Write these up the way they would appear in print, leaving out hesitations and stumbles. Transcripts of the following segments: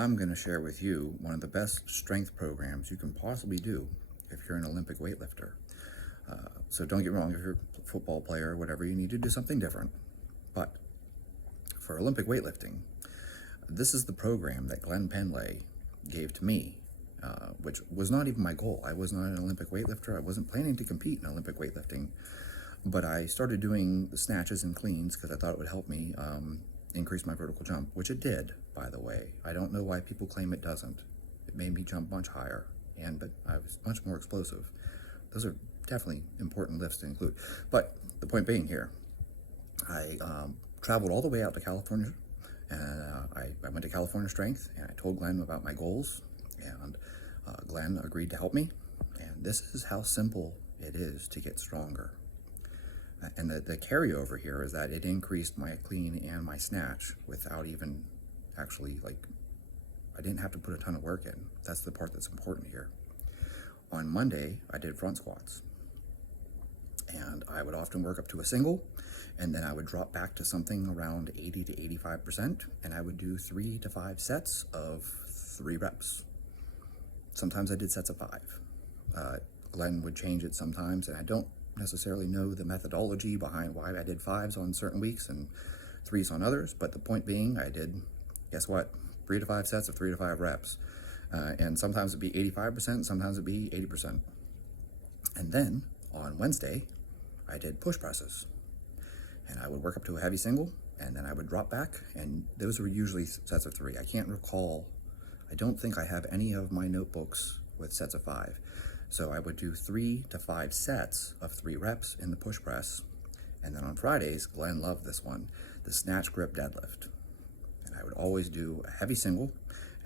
I'm going to share with you one of the best strength programs you can possibly do if you're an Olympic weightlifter. So don't get me wrong, if you're a football player or whatever, you need to do something different. But for Olympic weightlifting, this is the program that Glenn Penlay gave to me, which was not even my goal. I was not an Olympic weightlifter. I wasn't planning to compete in Olympic weightlifting, but I started doing snatches and cleans because I thought it would help me increase my vertical jump, which it did, by the way. I don't know why people claim it doesn't. It made me jump much higher, but I was much more explosive. Those are definitely important lifts to include. But the point being here, I traveled all the way out to California, and I went to California Strength, and I told Glenn about my goals, and Glenn agreed to help me. And this is how simple it is to get stronger. And the carryover here is that it increased my clean and my snatch without even actually, I didn't have to put a ton of work in. That's the part that's important here. On Monday, I did front squats. And I would often work up to a single, and then I would drop back to something around 80 to 85%, and I would do 3 to 5 sets of 3 reps. Sometimes I did sets of 5. Glenn would change it sometimes, and I don't necessarily know the methodology behind why I did 5s on certain weeks and 3s on others, but the point being, I did, guess what, 3 to 5 sets of 3 to 5 reps. And sometimes it'd be 85%, sometimes it'd be 80%. And then on Wednesday, I did push presses. And I would work up to a heavy single, and then I would drop back, and those were usually sets of 3. I can't recall, I don't think I have any of my notebooks with sets of 5. So I would do 3 to 5 sets of 3 reps in the push press. And then on Fridays, Glenn loved this one, the snatch grip deadlift. And I would always do a heavy single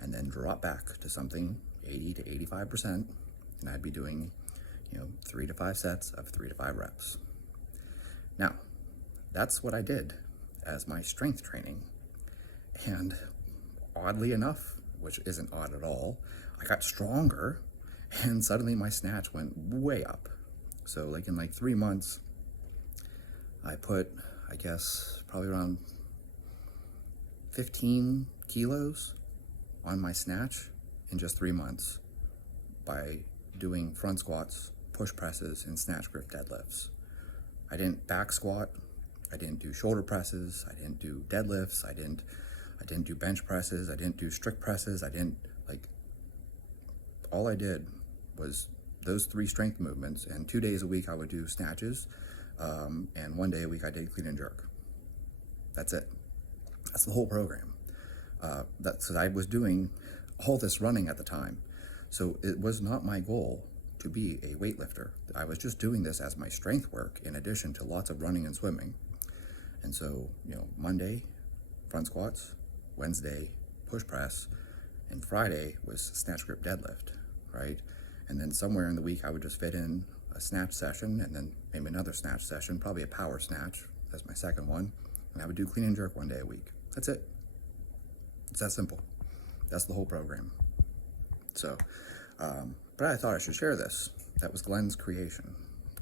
and then drop back to something 80 to 85%. And I'd be doing, 3 to 5 sets of 3 to 5 reps. Now, that's what I did as my strength training. And oddly enough, which isn't odd at all, I got stronger, and suddenly my snatch went way up. So in 3 months, I put, I guess, probably around 15 kilos on my snatch in just 3 months by doing front squats, push presses, and snatch grip deadlifts. I didn't back squat, I didn't do shoulder presses, I didn't do deadlifts, I didn't do bench presses, I didn't do strict presses, all I did was those 3 strength movements, and 2 days a week I would do snatches, and 1 day a week I did clean and jerk. That's it. That's the whole program. That's because I was doing all this running at the time. So it was not my goal to be a weightlifter. I was just doing this as my strength work in addition to lots of running and swimming. And so, Monday, front squats, Wednesday, push press, and Friday was snatch grip deadlift, right? And then somewhere in the week, I would just fit in a snatch session and then maybe another snatch session, probably a power snatch as my second one. And I would do clean and jerk 1 day a week. That's it. It's that simple. That's the whole program. So, but I thought I should share this. That was Glenn's creation.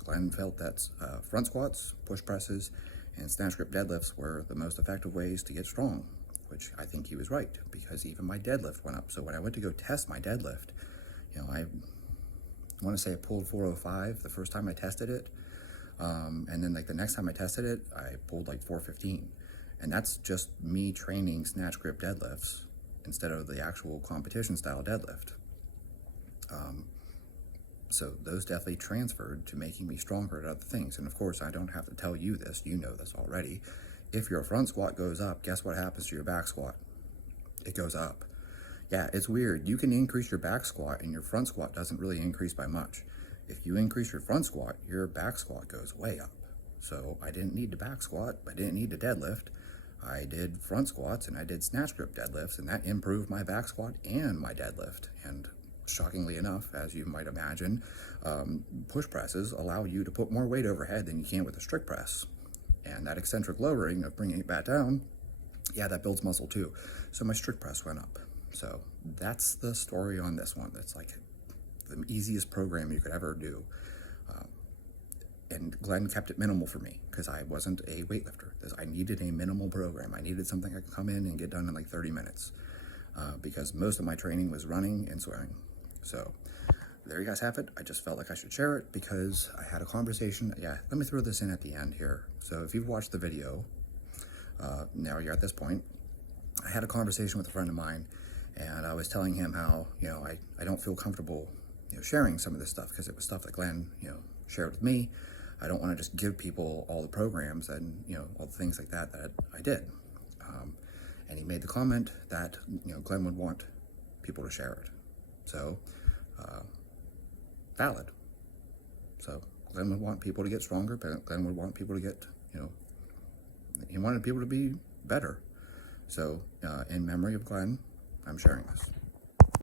Glenn felt that front squats, push presses, and snatch grip deadlifts were the most effective ways to get strong, which I think he was right, because even my deadlift went up. So when I went to go test my deadlift, I want to say I pulled 405 the first time I tested it. And then the next time I tested it, I pulled 415. And that's just me training snatch grip deadlifts instead of the actual competition style deadlift. So those definitely transferred to making me stronger at other things. And of course, I don't have to tell you this, you know this already. If your front squat goes up, guess what happens to your back squat? It goes up. Yeah, it's weird. You can increase your back squat and your front squat doesn't really increase by much. If you increase your front squat, your back squat goes way up. So I didn't need to back squat, I didn't need to deadlift. I did front squats and I did snatch grip deadlifts, and that improved my back squat and my deadlift. And shockingly enough, as you might imagine, push presses allow you to put more weight overhead than you can with a strict press. And that eccentric lowering of bringing it back down, yeah, that builds muscle too. So my strict press went up. So that's the story on this one. It's the easiest program you could ever do. And Glenn kept it minimal for me because I wasn't a weightlifter. I needed a minimal program. I needed something I could come in and get done in 30 minutes. because most of my training was running and swimming. So there you guys have it. I just felt like I should share it because I had a conversation. Yeah, let me throw this in at the end here. So if you've watched the video, now you're at this point, I had a conversation with a friend of mine, and I was telling him how, I don't feel comfortable, sharing some of this stuff because it was stuff that Glenn, shared with me. I don't want to just give people all the programs and, all the things like that I did. And he made the comment that, Glenn would want people to share it. So, valid. So Glenn would want people to get stronger, but Glenn would want people to get, he wanted people to be better. So in memory of Glenn, I'm sharing this.